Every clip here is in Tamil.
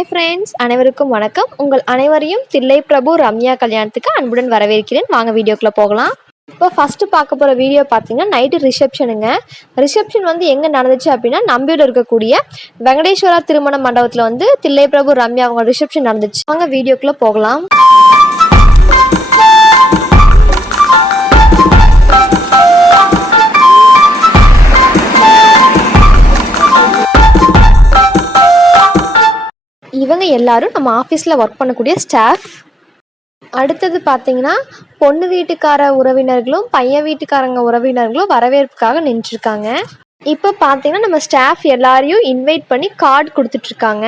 ஹாய் ஃப்ரெண்ட்ஸ் அனைவருக்கும் வணக்கம். உங்கள் அனைவரையும் தில்லை பிரபு ரம்யா கல்யாணத்துக்கு அன்புடன் வரவேற்கிறேன். வாங்க வீடியோக்குள்ளே போகலாம். இப்போ ஃபஸ்ட்டு பார்க்க போகிற வீடியோ பார்த்தீங்கன்னா நைட்டு ரிசப்ஷனுங்க ரிசப்ஷன் வந்து எங்கே நடந்துச்சு அப்படின்னா நம்பியூர் இருக்கக்கூடிய வெங்கடேஸ்வரா திருமண மண்டபத்தில் வந்து தில்லை பிரபு ரம்யா அவங்க ரிசப்ஷன் நடந்துச்சு. வாங்க வீடியோக்குள்ளே போகலாம். இவங்க எல்லாரும் நம்ம ஆஃபீஸில் ஒர்க் பண்ணக்கூடிய ஸ்டாஃப் அடுத்தது பார்த்தீங்கன்னா பொண்ணு வீட்டுக்கார உறவினர்களும் பையன் வீட்டுக்காரங்க உறவினர்களும் வரவேற்புக்காக நின்றுருக்காங்க. இப்போ பார்த்தீங்கன்னா நம்ம ஸ்டாஃப் எல்லாரையும் இன்வைட் பண்ணி கார்டு கொடுத்துட்ருக்காங்க.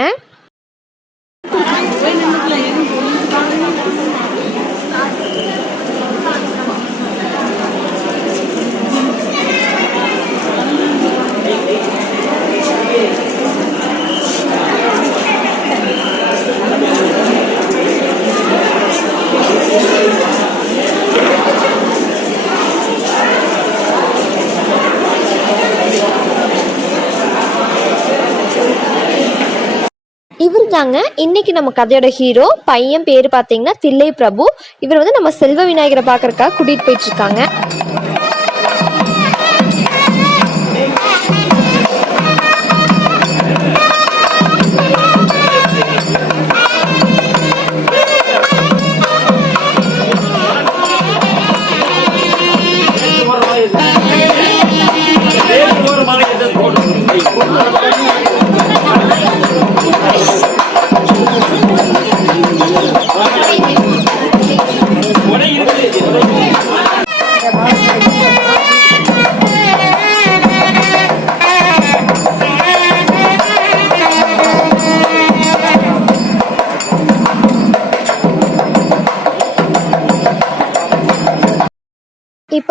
இவர் தாங்க இன்னைக்கு நம்ம கதையோட ஹீரோ பையன் பேர் பார்த்தீங்கன்னா தில்லை பிரபு இவர் வந்து நம்ம செல்வ விநாயகரை பார்க்கறக்காக கூட்டிகிட்டு போயிட்டு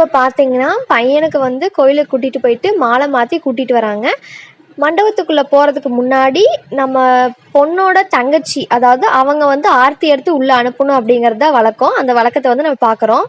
இப்போ பார்த்தீங்கன்னா பையனுக்கு வந்து கோயிலுக்கு கூட்டிகிட்டு போயிட்டு மாலை மாற்றி கூட்டிகிட்டு வராங்க. மண்டபத்துக்குள்ளே போகிறதுக்கு முன்னாடி நம்ம பொண்ணோட தங்கச்சி அதாவது அவங்க வந்து ஆர்த்தி எடுத்து உள்ளே அனுப்பணும் அப்படிங்கிறது தான் வழக்கம். அந்த வழக்கத்தை வந்து நம்ம பார்க்குறோம்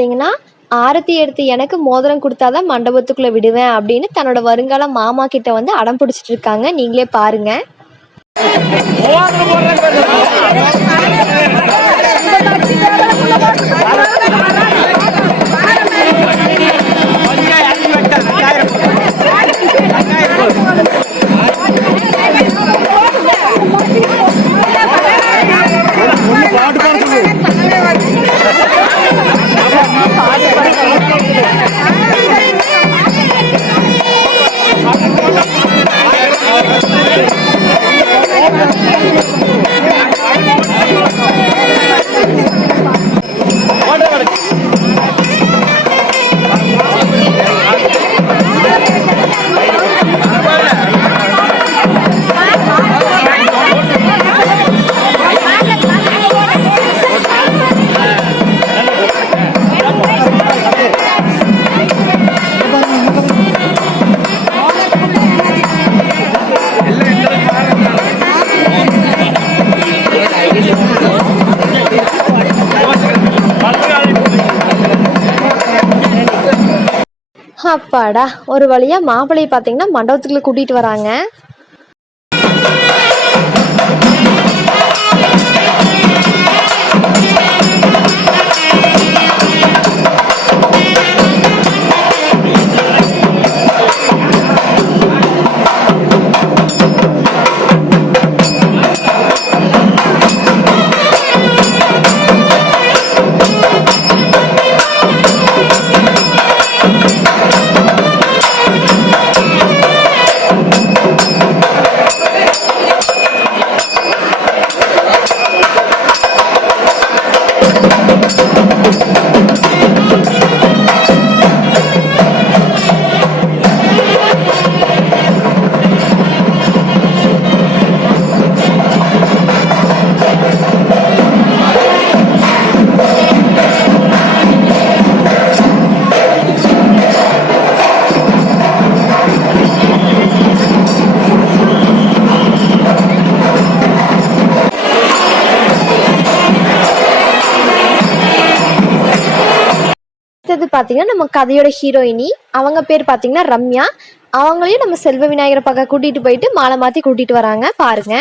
பார்த்தீங்கன்னா ஆரத்தி எடுத்து எனக்கு மோதிரம் கொடுத்தாதான் மண்டபத்துக்குள்ள விடுவேன் அப்படின்னு தன்னோட வருங்கால மாமா கிட்ட வந்து அடம் பிடிச்சிட்டு இருக்காங்க. நீங்களே பாருங்க. அப்பாடா ஒரு வழியா மாப்பிள்ளையை பார்த்தீங்கன்னா மண்டபத்துக்குள்ள கூட்டிட்டு வராங்க. அடுத்தது பார்த்தீங்கன்னா நம்ம கதையோட ஹீரோயினி அவங்க பேர் பார்த்தீங்கன்னா ரம்யா. அவங்களையும் நம்ம செல்வ விநாயகரை பக்கம் கூட்டிட்டு போயிட்டு மாலை மாற்றி கூட்டிட்டு வராங்க. பாருங்க.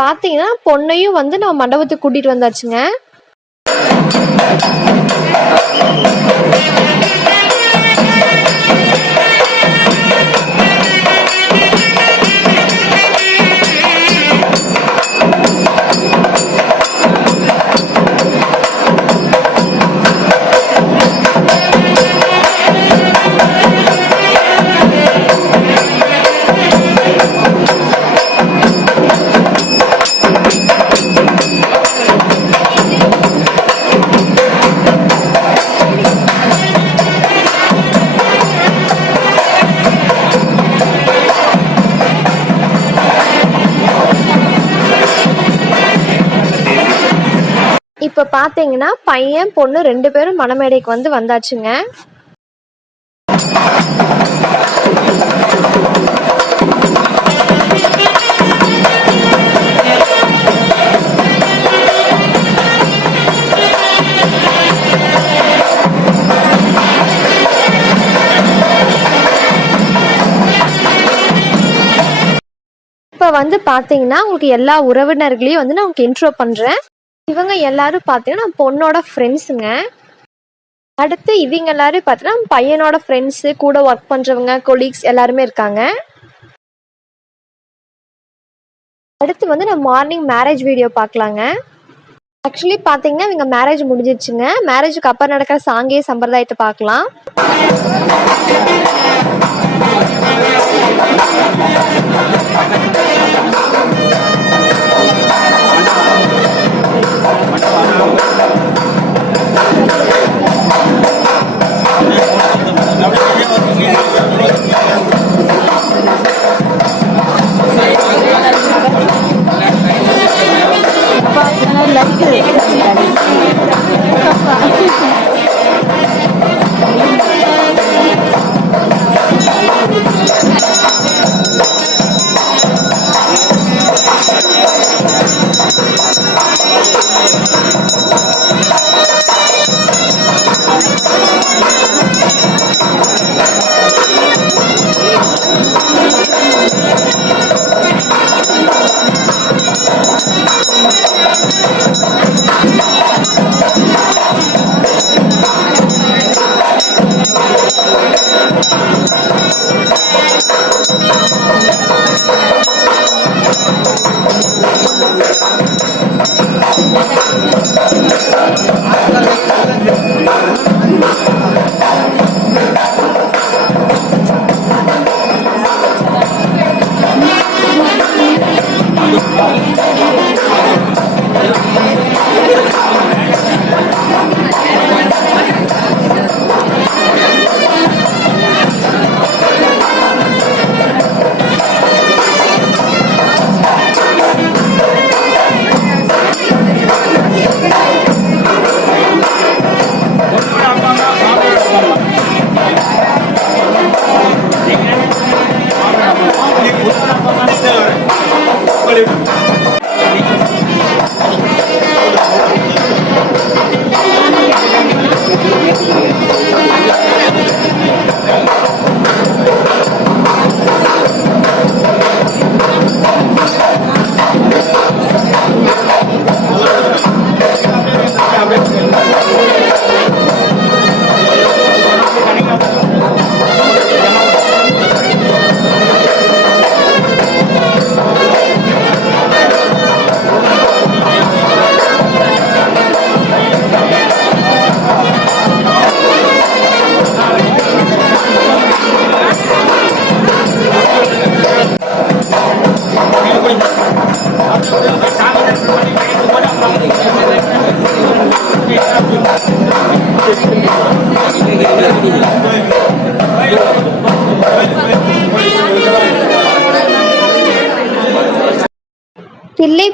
பார்த்தீங்கன்னா பொண்ணையும் வந்து நம்ம மண்டபத்துக்கு கூட்டிட்டு வந்தாச்சுங்க. இப்போ பார்த்தீங்கன்னா பையன் பொண்ணு ரெண்டு பேரும் மணமேடைக்கு வந்து வந்தாச்சுங்க. இப்போ வந்து பார்த்தீங்கன்னா உங்களுக்கு எல்லா உறவினர்களையும் வந்து நான் உங்களுக்கு இன்ட்ரோ பண்ணுறேன் இவங்க எல்லாரும் பார்த்தீங்கன்னா நம்ம பொண்ணோட ஃப்ரெண்ட்ஸுங்க அடுத்து இவங்க எல்லாரும் பார்த்தீங்கன்னா பையனோட ஃப்ரெண்ட்ஸு கூட ஒர்க் பண்ணுறவங்க கொலீக்ஸ் எல்லாருமே இருக்காங்க. அடுத்து வந்து நம்ம மார்னிங் மேரேஜ் வீடியோ பார்க்கலாங்க ஆக்சுவலி பார்த்தீங்கன்னா இவங்க மேரேஜ் முடிஞ்சிருச்சுங்க. மேரேஜுக்கு அப்புறம் நடக்கிற சாங்கிய சம்பிரதாயத்தை பார்க்கலாம்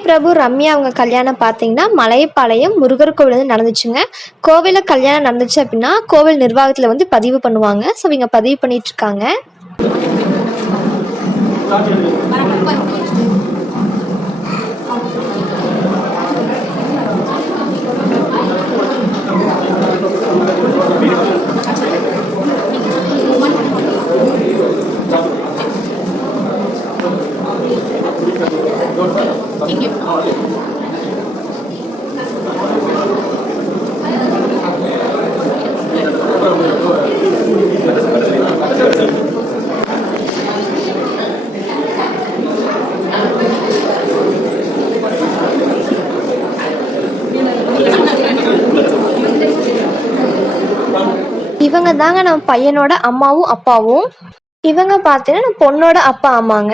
பிரபு ரம்யா அவங்க கல்யாணம் பார்த்தீங்கன்னா மலையப்பாளையம் முருகர் கோவில் வந்து நடந்துச்சுங்க. கோவிலில் கல்யாணம் நடந்துச்சு அப்படின்னா கோவில் நிர்வாகத்தில் வந்து பதிவு பண்ணுவாங்க. ஸோ இவங்க பதிவு பண்ணிட்டு இருக்காங்க. இவங்க தாங்க நம்ம பையனோட அம்மாவும் அப்பாவும். இவங்க பார்த்தீங்கன்னா நம்ம பொண்ணோட அப்பா அம்மாங்க.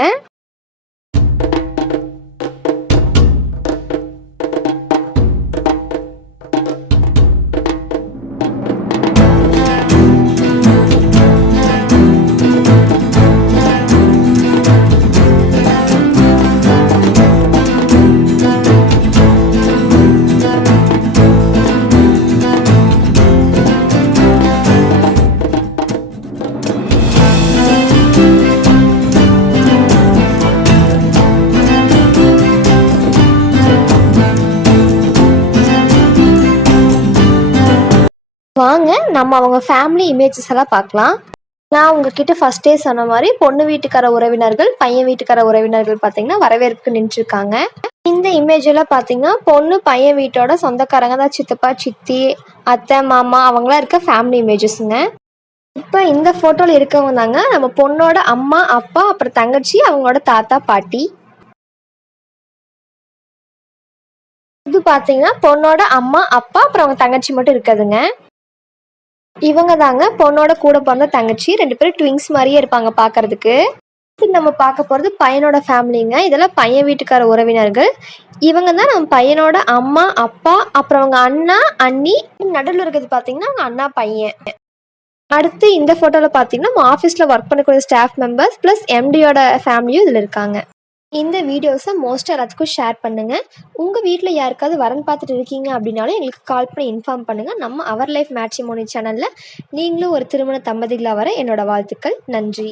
நம்ம அவங்க ஃபேமிலி இமேஜஸ் எல்லாம் பார்க்கலாம். நான் உங்ககிட்ட ஃபர்ஸ்டே சொன்ன மாதிரி பொண்ணு வீட்டுக்கார உறவினர்கள் பையன் வீட்டுக்கார உறவினர்கள் பார்த்தீங்கன்னா வரவேற்புக்கு நின்றுருக்காங்க. இந்த இமேஜில் பார்த்தீங்கன்னா பொண்ணு பையன் வீட்டோட சொந்தக்காரங்க தான் சித்தப்பா சித்தி அத்தை மாமா அவங்களாம் இருக்க ஃபேமிலி இமேஜஸ்ங்க இப்போ இந்த ஃபோட்டோவில் இருக்கவங்க தாங்க நம்ம பொண்ணோட அம்மா அப்பா அப்புறம் தங்கச்சி அவங்களோட தாத்தா பாட்டி. இது பார்த்தீங்கன்னா பொண்ணோட அம்மா அப்பா அப்புறம் அவங்க தங்கச்சி மட்டும் இருக்குதுங்க. இவங்க தாங்க பொண்ணோட கூட பிறந்த தங்கச்சி. ரெண்டு பேரும் ட்விங்ஸ் மாதிரியே இருப்பாங்க பார்க்கறதுக்கு நம்ம பார்க்க போகிறது பையனோட ஃபேமிலிங்க இதெல்லாம் பையன் வீட்டுக்கார உறவினர்கள். இவங்க தான் நம்ம பையனோட அம்மா அப்பா அப்புறம் அவங்க அண்ணா அண்ணி. நடுவில் இருக்கிறது பார்த்தீங்கன்னா அவங்க அண்ணா பையன். அடுத்து இந்த ஃபோட்டோவில் பார்த்தீங்கன்னா நம்ம ஆஃபீஸில் ஒர்க் பண்ணக்கூடிய ஸ்டாஃப் மெம்பர்ஸ் ப்ளஸ் எம்டியோட ஃபேமிலியும் இதில் இருக்காங்க. இந்த வீடியோஸை மோஸ்ட்டாக எல்லாத்துக்கும் ஷேர் பண்ணுங்கள் உங்கள் வீட்டில் யாருக்காவது வரன் பார்த்துட்டு இருக்கீங்க அப்படின்னாலும் எங்களுக்கு கால் பண்ணி இன்ஃபார்ம் பண்ணுங்கள் நம்ம அவர் லைஃப் மேட்ரிமோனி சேனலில் நீங்களும் ஒரு திருமண தம்பதிகளாக வர என்னோட வாழ்த்துக்கள். நன்றி.